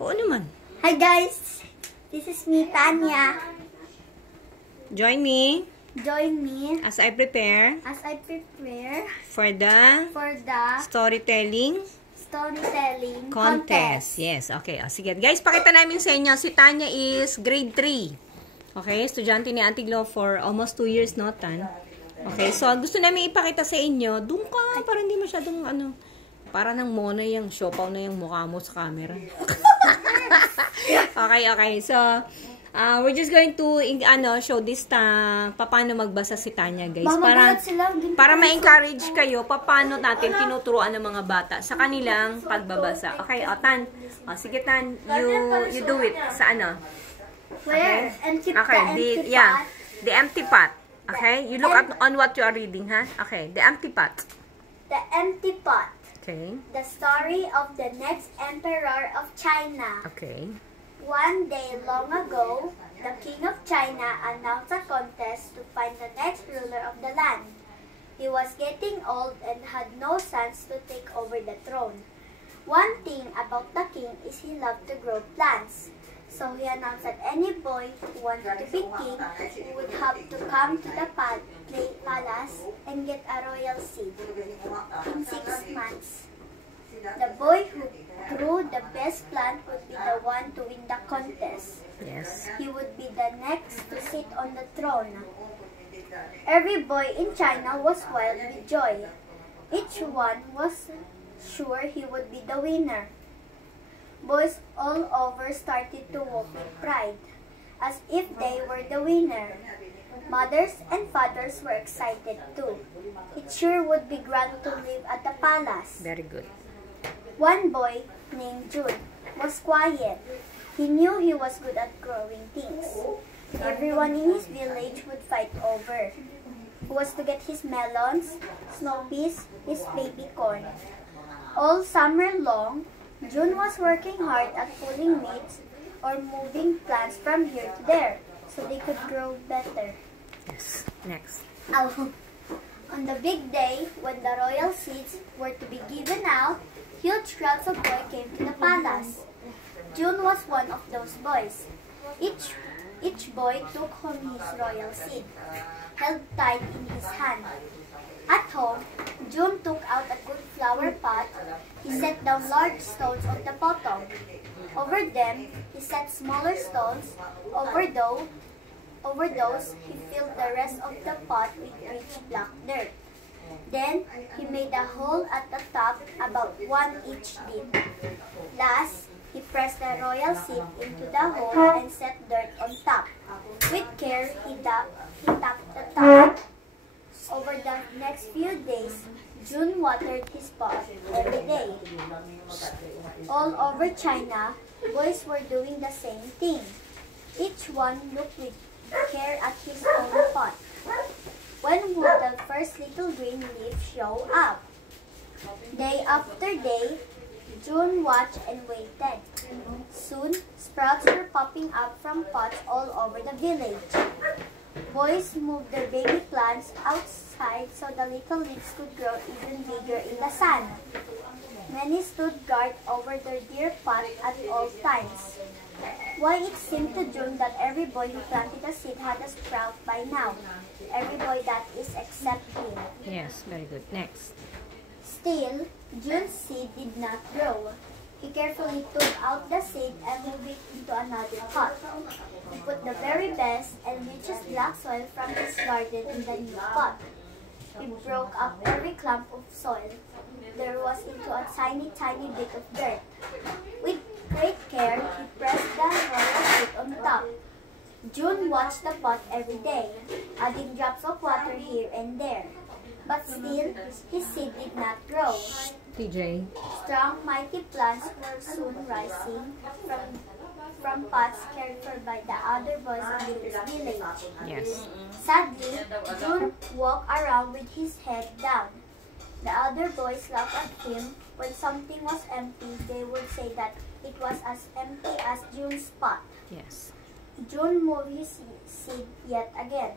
Oo naman. Hi guys! This is me, Tanya. Join me Join me as I prepare as I prepare for the for the storytelling storytelling contest. Yes, okay. Sige. Guys, pakita namin sa inyo. Si Tanya is grade 3. Okay? Estudyante ni Auntie Glo for almost 2 years, no, Tan? Okay, so gusto namin ipakita sa inyo. Doon ka, para hindi masyadong para nang mona yung siopaw na yung mukha mo sa camera. Okay. So, we're just going to show this paano magbasa si Tanya, guys. Para ma-encourage kayo paano natin tinuturuan ng mga bata sa kanilang pagbabasa. Okay, Tan. Sige, Tan. You do it sa Where? Okay, the empty pot. Okay, you look on what you are reading, ha? Okay, the empty pot. The empty pot. Okay. The story of the next emperor of China. Okay. One day long ago, the king of China announced a contest to find the next ruler of the land. He was getting old and had no sons to take over the throne. One thing about the king is he loved to grow plants. So he announced that any boy who wanted to be king would have to come to the palace and get a royal seed. In 6 months, the boy who grew the best plant would be the one to win the contest. Yes. He would be the next to sit on the throne. Every boy in China was wild with joy. Each one was sure he would be the winner. Boys all over started to walk with pride, as if they were the winner. Mothers and fathers were excited too. It sure would be grand to live at the palace. Very good. One boy, named Jun, was quiet. He knew he was good at growing things. Everyone in his village would fight over who was to get his melons, snow peas, his baby corn. All summer long, Jun was working hard at pulling weeds or moving plants from here to there so they could grow better. Yes. Next. On the big day when the royal seeds were to be given out, huge crowds of boys came to the palace. Jun was one of those boys. Each boy took home his royal seed, held tight in his hand. At home, Jun took out a good flower pot. He set down large stones on the bottom. Over them, he set smaller stones. Over those, he filled the rest of the pot with rich black dirt. Then, he made a hole at the top about 1 inch deep. Last, he pressed the royal seed into the hole and set dirt on top. With care, he tapped the top. Over the next few days, Jun watered his pot every day. All over China, boys were doing the same thing. Each one looked with care at his own pot. When would the first little green leaf show up? Day after day, Jun watched and waited. Soon, sprouts were popping up from pots all over the village. Boys moved their baby plants outside so the little leaves could grow even bigger in the sun. Many stood guard over their dear pot at all times. Why it seemed to Jun that every boy who planted a seed had a sprout by now. Every boy that is except him. Yes, very good. Next. Still, Jun's seed did not grow. He carefully took out the seed and moved it into another pot. He put the very best and richest black soil from his garden in the new pot. He broke up every clump of soil there was into a tiny bit of dirt. With great care, he pressed the royal seed on top. Jun watched the pot every day, adding drops of water here and there. But still, his seed did not grow. TJ. Strong, mighty plants were soon rising from pots cared for by the other boys in his village. Yes. Sadly, Jun walked around with his head down. The other boys laughed at him. When something was empty, they would say that it was as empty as Jun's pot. Yes. Jun moved his seed yet again.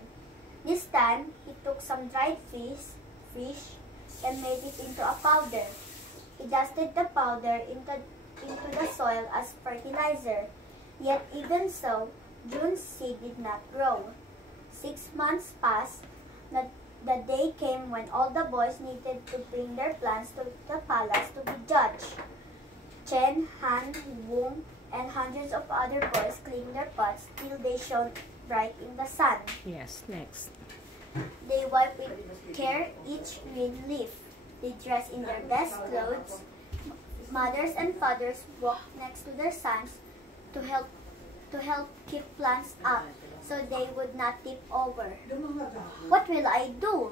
This time, he took some dried fish and made it into a powder. He dusted the powder into the soil as fertilizer. Yet even so, June's seed did not grow. 6 months passed. The day came when all the boys needed to bring their plants to the palace to be judged. Chen, Han, Wong, and hundreds of other boys cleaned their pots till they shone bright in the sun. Yes, next. They wiped with care each green leaf. They dressed in their best clothes. Mothers and fathers walked next to their sons to help keep plants up so they would not tip over. What will I do?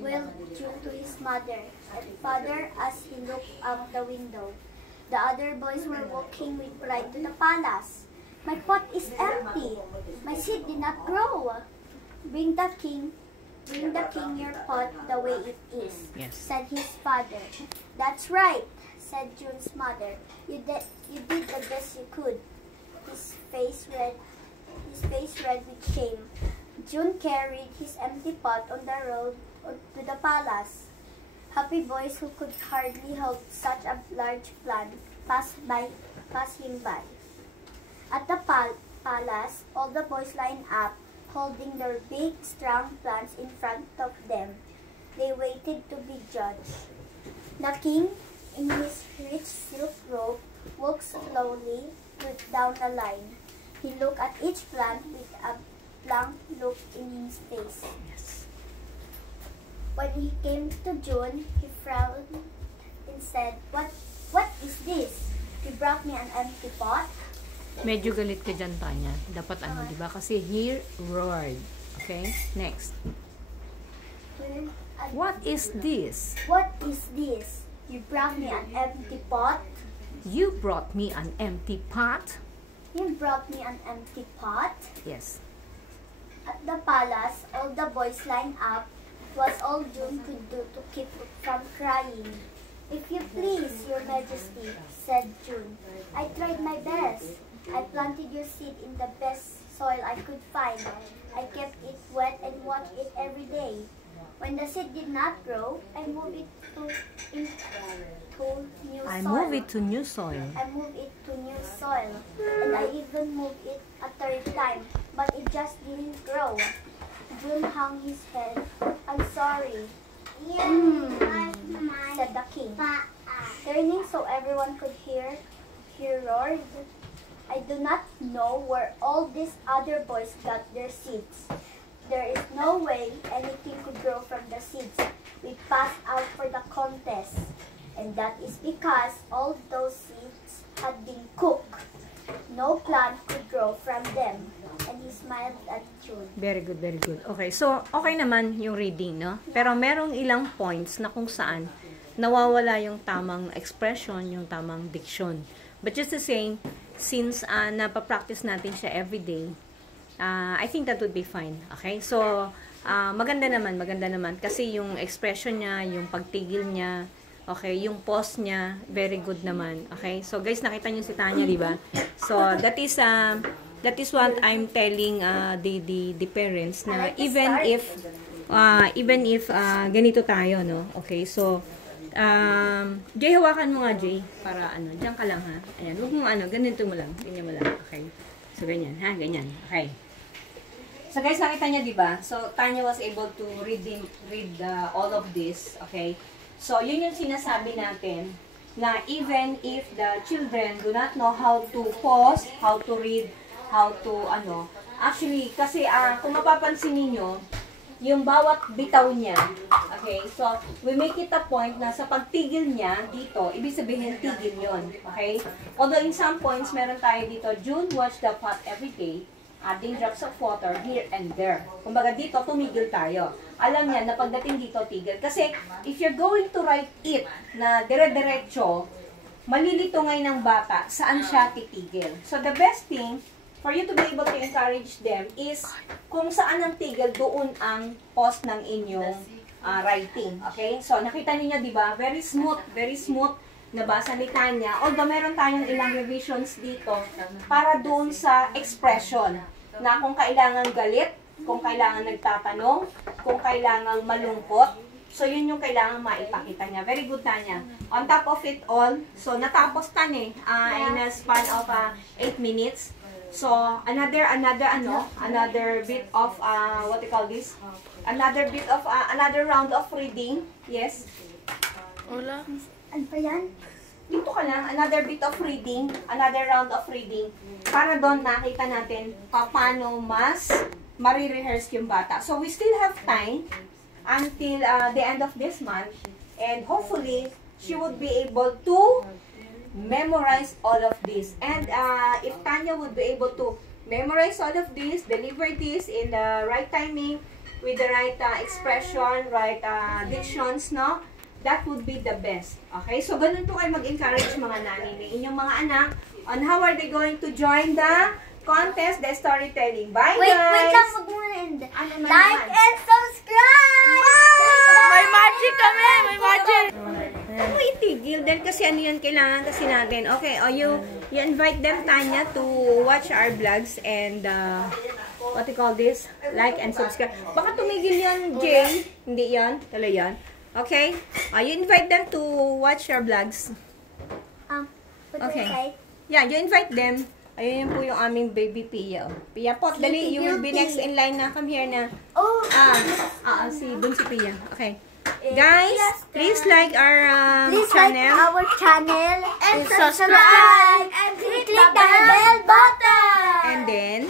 Wailed June to his mother and father as he looked out the window. The other boys were walking with pride to the palace. My pot is empty. My seed did not grow. Bring the king your pot the way it is, Yes. said his father. That's right, said June's mother. You did the best you could. His face red with shame. June carried his empty pot on the road to the palace. Happy boys who could hardly hold such a large plant passed him by. At the palace, all the boys lined up, holding their big, strong plants in front of them. They waited to be judged. The king, in his rich silk robe, walked slowly down the line. He looked at each plant with a blank look in his face. Yes. When he came to June, he frowned and said, What is this? You brought me an empty pot? Medyo galit ka dyan, Tanya. Dapat ano, di ba? Kasi he roared. Okay? Next. What is this? What is this? You brought me an empty pot? You brought me an empty pot? You brought me an empty pot? Yes. At the palace, all the boys lined up. It was all June could do to keep from crying. If you please, your majesty, said June. I tried my best. I planted your seed in the best soil I could find. I kept it wet and watched it every day. When the seed did not grow, I moved it to new soil. I move it to new soil. I moved it to new soil, and I even moved it a third time, but it just didn't grow. June hung his head. I'm sorry, said the king. Turning so everyone could hear, he roared. I do not know where all these other boys got their seeds. There is no way anything could grow from the seeds we passed out for the contest. And that is because all those seeds had been cooked. No plant could grow from them. And he smiled at June. Very good, very good. Okay, so okay naman yung reading, no? Pero merong ilang points na kung saan nawawala yung tamang expression, yung tamang diction. But just the same, since napapractice natin siya everyday, I think that would be fine. Okay? So, maganda naman. Kasi yung expression niya, yung pagtigil niya, okay, yung pause niya, very good naman. Okay? So, guys, nakita niyo si Tanya, di ba? So, that is what I'm telling the parents na even if ganito tayo, no? Okay? So, Jay, hawakan mo nga, Jay. Para ano, diyan ka lang, ha? Ayan, huwag mo ganito mo lang. Ganyan mo lang. Okay? So, ganyan, ha? Ganyan. Okay. So, guys, nakita niya, di ba? So, Tanya was able to read all of this. Okay? So, yun yung sinasabi natin na even if the children do not know how to pause, how to read, how to, actually, kasi kung mapapansin niyo yung bawat bitaw niya, okay, so, we make it a point na sa pagtigil niya dito, ibig sabihin tigil yon, okay? Although in some points, meron tayo dito, June watched the pot every day, adding drops of water here and there. Kumbaga dito, tumigil tayo. Alam niya na pagdating dito, tigil. Kasi, if you're going to write it na dire-diretso, malilito ngayon ng bata, saan siya titigil. So, the best thing for you to be able to encourage them is kung saan ang tigil, doon ang pause ng inyong writing. Okay? So, nakita niyo di ba? Very smooth nabasa ni Tanya. Although, meron tayong ilang revisions dito para doon sa expression na kung kailangan galit, kung kailangan nagtatanong, kung kailangan malungkot, So, yun yung kailangan maipakita niya. Very good, Tanya. On top of it all, so, natapos in a span of 8 minutes. So, another bit of, what you call this? Another round of reading. Yes? Hola. Ano pa yan? Dito ka lang, another bit of reading, another round of reading, para doon nakita natin paano mas marirehearse yung bata. So, we still have time until the end of this month, and hopefully, she would be able to memorize all of this. And if Tanya would be able to memorize all of this, deliver this in the right timing, with the right expression, right dictions, no? That would be the best. Okay? So, ganun po kayo mag-encourage mga nanay ng inyong mga anak on how are they going to join the contest, the storytelling. Bye, Wait guys! lang, mag-end. Ano naman? Like and subscribe! May magic kami! May magic! Ano itigil? Dahil kasi ano yan, kailangan kasi natin. Okay, you invite them, Tanya, to watch our vlogs and what you call this? Like and subscribe. Baka tumigil yan, Jay. Hindi yan. Tala yan. Okay? You invite them to watch your vlogs. What Okay. do I say? Yeah, you invite them. Ayun po yung aming baby Pia. Pia po, dali, you will be next in line na. Come here na. Oh! Dun si Pia. Okay. Guys, please like our Please channel. like our channel and subscribe and click the bell button. And then,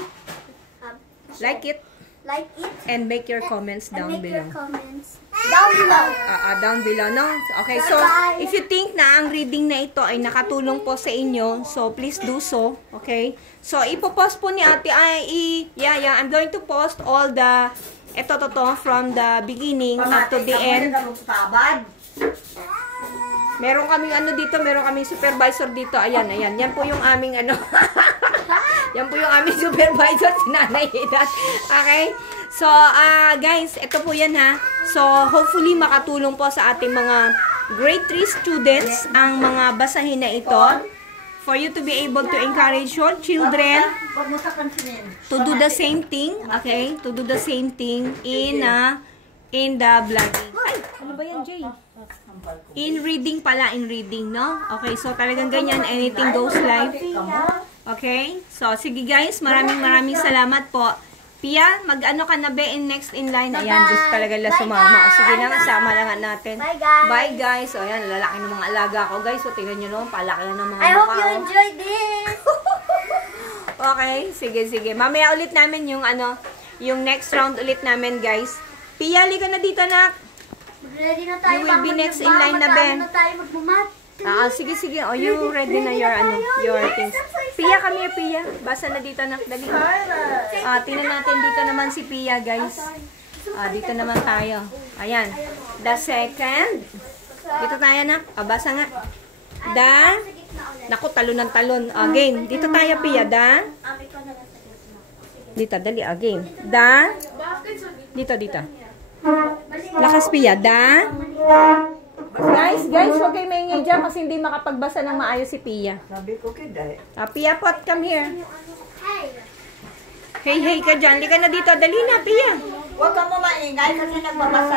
like it Like it and make your comments and down make below. your comments down below. Down below, no? Okay, so, Bye-bye. if you think na ang reading na ito ay nakatulong po sa inyo, so, please do so, okay? So, ipopost po ni ate, I'm going to post all the, from the beginning up to the end. Meron kaming meron kaming supervisor dito, ayan, yan po yung aming yan po yung aming supervisor, si Nanay Edat. Okay? So, guys, ito po yan ha. So, hopefully makatulong po sa ating mga grade 3 students ang mga basahin na ito for you to be able to encourage your children to do the same thing, okay? To do the same thing in the vlogging. Ay, ano ba yan, Jay? In reading, no? Okay, so talagang ganyan, anything goes live. Okay? So, sige guys, maraming salamat po. Pia, mag-ano ka na ba in next in line? Ayan, just talaga la sumama. O, sige na, sama lang natin. Bye, guys. Bye, guys. O, ayan, lalaki ng mga alaga ko, guys. O, tingnan nyo naman, palaki ng mga I hope mukha, you oh. enjoyed this. Okay, sige. Mamaya ulit namin yung yung next round ulit namin, guys. Pia, halika na dito, nak. Ready na tayo. You will be next in line na, Ben. na tayo magbumat. Sige. Oh, you ready na your things. Pia, come here, Pia. Basa na dito, nak. Dali. Tingnan natin dito naman si Pia, guys. Dito naman tayo. Ayan. The second. Dito tayo, nak. Basa nga. Naku, talon ng talon. Game. Dito tayo, Pia. Dito, dali. Game. Dito. Lakas, Pia. Guys, huwag kayo maingay dyan kasi hindi makapagbasa ng maayos si Pia. Sabi ko kaya. Pia pot, come here. Hey. Hey ka dyan. Lika na dito. Dali na, Pia. Huwag ka mo maingay kasi nagbabasa